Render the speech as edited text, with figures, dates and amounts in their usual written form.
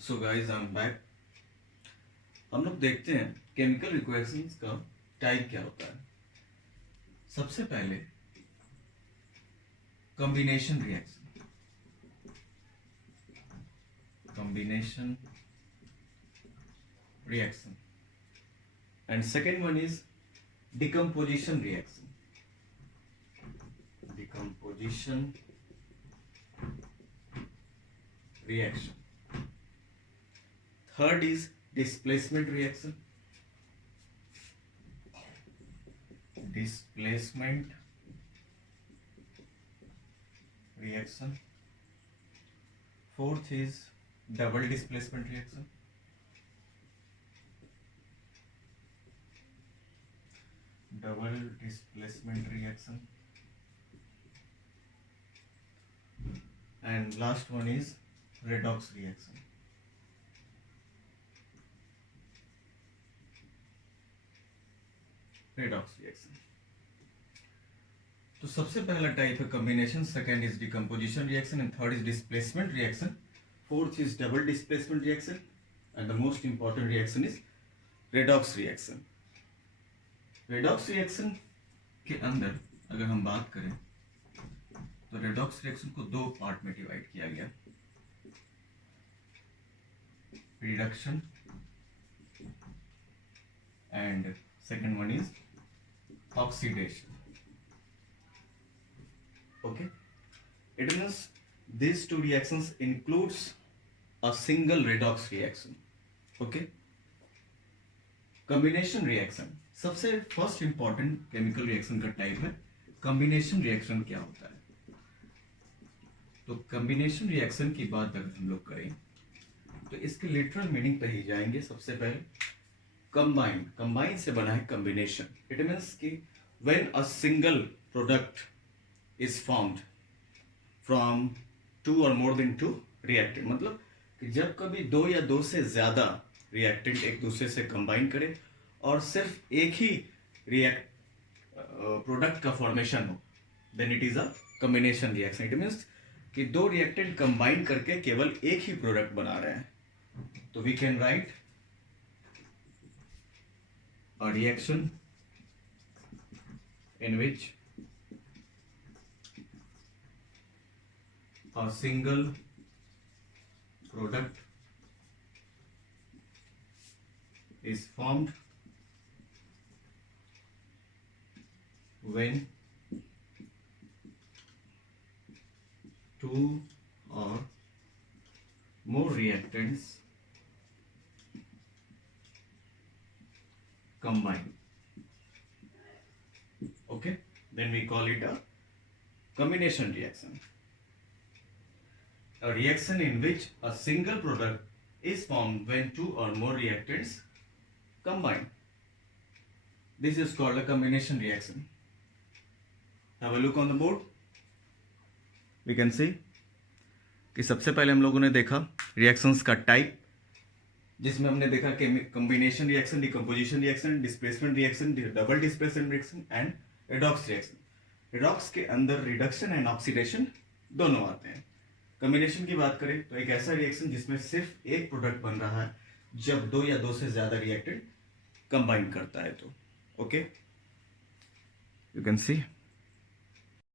So guys I am back. हम लोग देखते हैं केमिकल रिएक्शंस का टाइप क्या होता है। सबसे पहले combination reaction. Combination reaction and second one is decomposition reaction. Decomposition reaction. Third is displacement reaction. Displacement reaction. Fourth is double displacement reaction. Double displacement reaction. And last one is redox reaction. Redox reaction. तो सबसे पहला टाइप है combination, second is decomposition reaction and third is displacement reaction, fourth is double displacement reaction and the most important reaction is redox reaction. Redox reaction के अंदर अगर हम बात करें तो रेडॉक्स रिएक्शन को दो पार्ट में डिवाइड किया गया, reduction and second one is oxidation. Okay, it means these two reactions includes a single redox reaction. Okay, combination reaction सबसे फर्स्ट इंपॉर्टेंट केमिकल रिएक्शन का टाइप है। कॉम्बिनेशन रिएक्शन क्या होता है? तो कॉम्बिनेशन रिएक्शन की बात अगर हम लोग करें तो इसके लिटरल मीनिंग पे ही जाएंगे। सबसे पहले कंबाइन, कंबाइन से बना है कॉम्बिनेशन। इट मीन्स कि when a single product is formed from two और मोर देन टू रिएक्टेंट, मतलब कि जब कभी दो या दो से ज्यादा रिएक्टेंट एक दूसरे से कंबाइन करे और सिर्फ एक ही प्रोडक्ट का फॉर्मेशन हो, then it is a combination reaction. It means कि दो रिएक्टेंट कंबाइन करके केवल एक ही प्रोडक्ट बना रहे हैं। तो we can write a reaction in which a single product is formed when two or more reactants combine. Okay, then we call it a combination reaction. A reaction in which a single product is formed when two or more reactants combine. This is called a combination reaction. Have a look on the board. We can see कि सबसे पहले हम लोगों ने देखा रिएक्शंस का टाइप, जिसमें हमने देखा कि combination reaction, decomposition reaction, displacement reaction, double displacement reaction and redox reaction. Redox के अंदर रिडक्शन एंड ऑक्सीडेशन दोनों आते हैं। कॉम्बिनेशन की बात करें तो एक ऐसा रिएक्शन जिसमें सिर्फ एक प्रोडक्ट बन रहा है जब दो या दो से ज्यादा रिएक्टेंट कंबाइन करता है। तो ओके, यू कैन सी